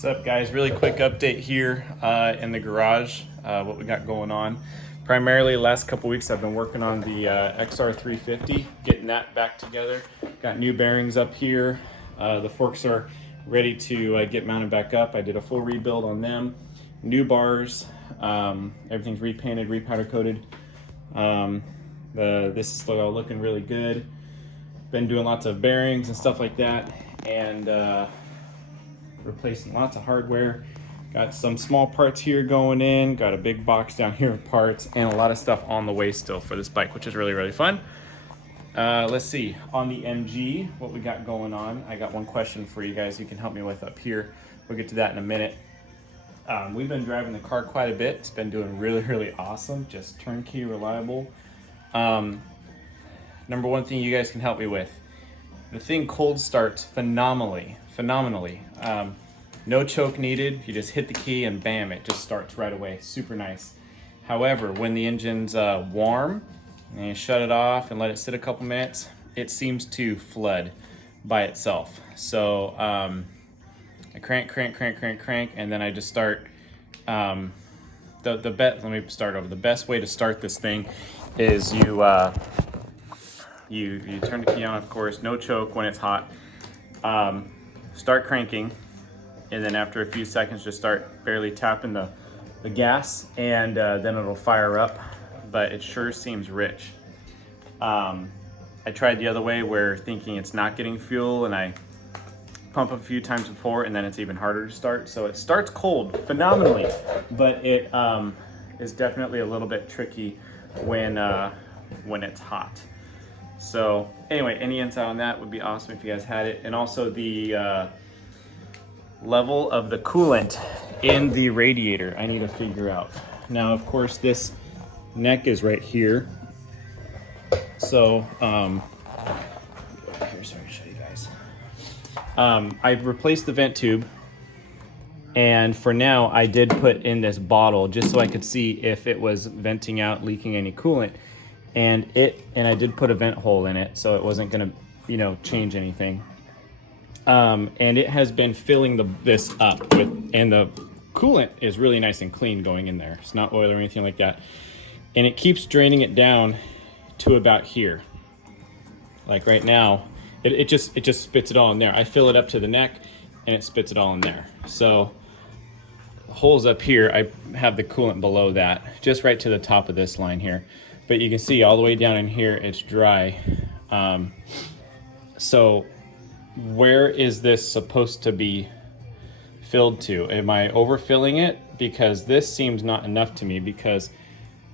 What's up, guys? Really quick update here in the garage, what we got going on. Primarily, the last couple weeks I've been working on the XR350, getting that back together. Got new bearings up here. The forks are ready to get mounted back up. I did a full rebuild on them. New bars, everything's repainted, repowder coated. This is all looking really good. Been doing lots of bearings and stuff like that, and replacing lots of hardware. Got some small parts here going in, got a big box down here of parts, and a lot of stuff on the way still for this bike, which is really, really fun. Let's see, on the MG, what we got going on. I got one question for you guys you can help me with up here. We'll get to that in a minute. We've been driving the car quite a bit. It's been doing really, really awesome, just turnkey, reliable. Number one thing you guys can help me with. The thing cold starts phenomenally. No choke needed. You just hit the key and bam, it just starts right away. Super nice. However, when the engine's warm and you shut it off and let it sit a couple minutes, it seems to flood by itself. So I crank, and then I just start. Let me start over. The best way to start this thing is you turn the key on, of course, no choke when it's hot. Start cranking, and then after a few seconds just start barely tapping the gas, and then it'll fire up, but it sure seems rich. I tried the other way where thinking it's not getting fuel, and I pump a few times before, and then it's even harder to start. So it starts cold phenomenally, but it is definitely a little bit tricky when it's hot. So anyway, any insight on that would be awesome if you guys had it. And also the level of the coolant in the radiator, I need to figure out. Now, of course, this neck is right here. So, here, sorry to show you guys. I replaced the vent tube. And for now, I did put in this bottle just so I could see if it was venting out, leaking any coolant. And I did put a vent hole in it, so it wasn't gonna, change anything. And it has been filling this up and the coolant is really nice and clean going in there. It's not oil or anything like that. And it keeps draining it down to about here. Like right now, it just spits it all in there. I fill it up to the neck and it spits it all in there. So the holes up here, I have the coolant below that, just right to the top of this line here. But you can see all the way down in here, it's dry. So where is this supposed to be filled to? Am I overfilling it? Because this seems not enough to me, because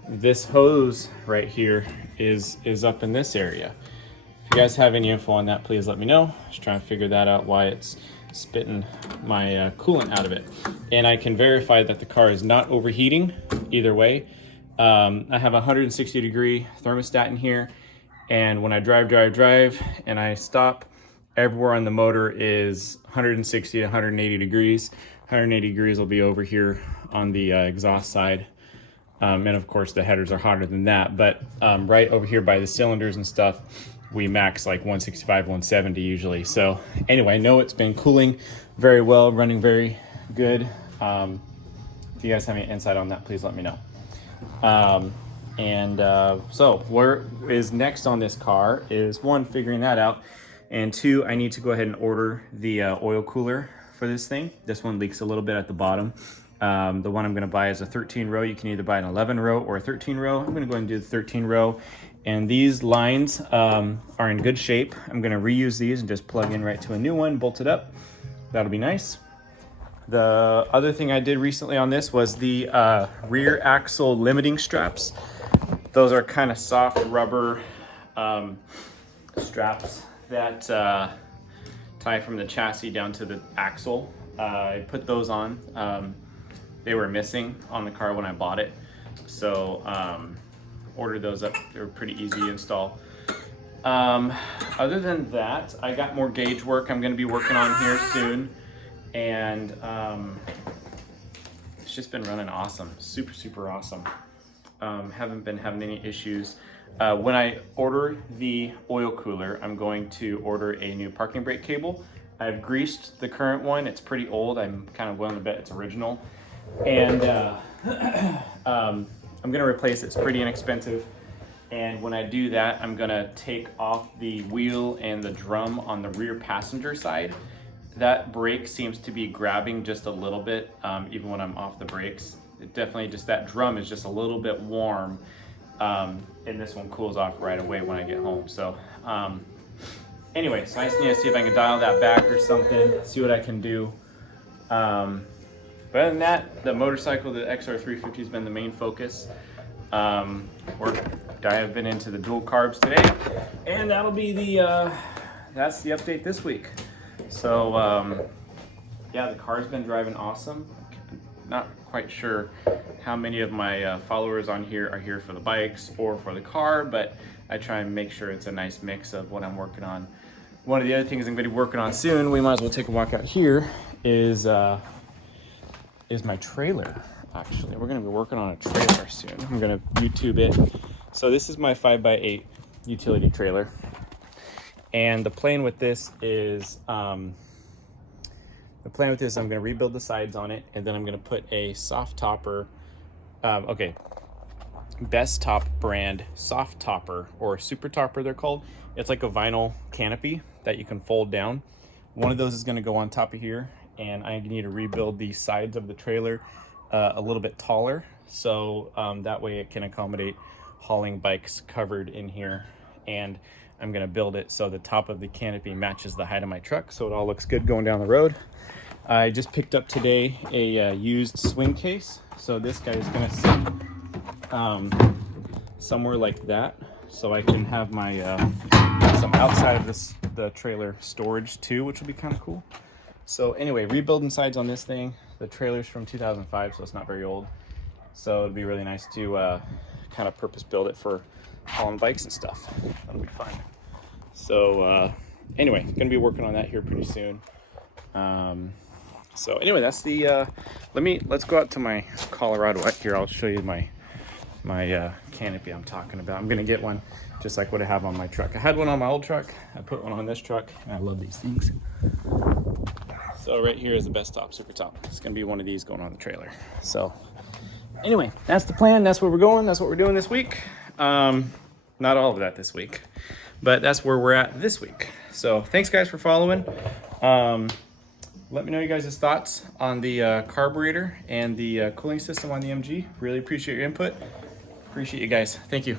this hose right here is up in this area. If you guys have any info on that, please let me know. Just trying to figure that out, why it's spitting my coolant out of it. And I can verify that the car is not overheating either way. I have a 160 degree thermostat in here, and when I drive and I stop, everywhere on the motor is 160 to 180 degrees. 180 degrees will be over here on the exhaust side. And of course the headers are hotter than that, but right over here by the cylinders and stuff, we max like 165, 170 usually. So anyway, I know it's been cooling very well, running very good. If you guys have any insight on that, please let me know. So where is next on this car is, one, figuring that out, and two, I need to go ahead and order the oil cooler for this thing. This one leaks a little bit at the bottom. The one I'm going to buy is a 13 row. You can either buy an 11 row or a 13 row. I'm going to go ahead and do the 13 row, and these lines are in good shape. I'm going to reuse these and just plug in right to a new one, bolt it up. That'll be nice. The other thing I did recently on this was the rear axle limiting straps. Those are kind of soft rubber straps that tie from the chassis down to the axle. I put those on. They were missing on the car when I bought it, so ordered those up. They were pretty easy to install. Other than that, I got more gauge work I'm going to be working on here soon. And it's just been running awesome, super awesome. Haven't been having any issues. When I order the oil cooler, I'm going to order a new parking brake cable. I've greased the current one. It's pretty old. I'm kind of willing to bet it's original. And I'm gonna replace it. It's pretty inexpensive. And when I do that, I'm gonna take off the wheel and the drum on the rear passenger side. That brake seems to be grabbing just a little bit, even when I'm off the brakes. It definitely just, that drum is just a little bit warm. And this one cools off right away when I get home. So anyway, so I just need to see if I can dial that back or something, see what I can do. But other than that, the motorcycle, the XR350 has been the main focus. I've been into the dual carbs today, and that'll be the that's the update this week. So yeah, the car's been driving awesome. Not quite sure how many of my followers on here are here for the bikes or for the car, but I try and make sure it's a nice mix of what I'm working on. One of the other things I'm going to be working on soon, we might as well take a walk out here, is my trailer. Actually, we're going to be working on a trailer soon. I'm going to YouTube it. So this is my 5x8 utility trailer, and the plan with this is I'm going to rebuild the sides on it, and then I'm going to put a soft topper, Best Top brand soft topper, or super topper they're called. It's like a vinyl canopy that you can fold down. One of those is going to go on top of here, and I need to rebuild the sides of the trailer a little bit taller, so that way it can accommodate hauling bikes covered in here. And I'm going to build it so the top of the canopy matches the height of my truck, so it all looks good going down the road. I just picked up today a used swing case, so this guy is going to sit somewhere like that, so I can have my some outside of the trailer storage too, which will be kind of cool. So anyway, rebuilding sides on this thing. The trailer's from 2005, so it's not very old. So it'd be really nice to kind of purpose build it for hauling bikes and stuff. That'll be fun. So anyway, gonna be working on that here pretty soon. So anyway, that's the let's go out to my Colorado here. I'll show you my canopy I'm talking about. I'm gonna get one just like what I have on my truck. I had one on my old truck, I put one on this truck, and I love these things. So right here is the Best Top Super Top. It's gonna be one of these going on the trailer. So anyway, that's the plan. That's where we're going. That's what we're doing this week. Not all of that this week, but that's where we're at this week. So thanks guys for following. Let me know you guys' thoughts on the carburetor and the cooling system on the MG. Really appreciate your input. Appreciate you guys. Thank you.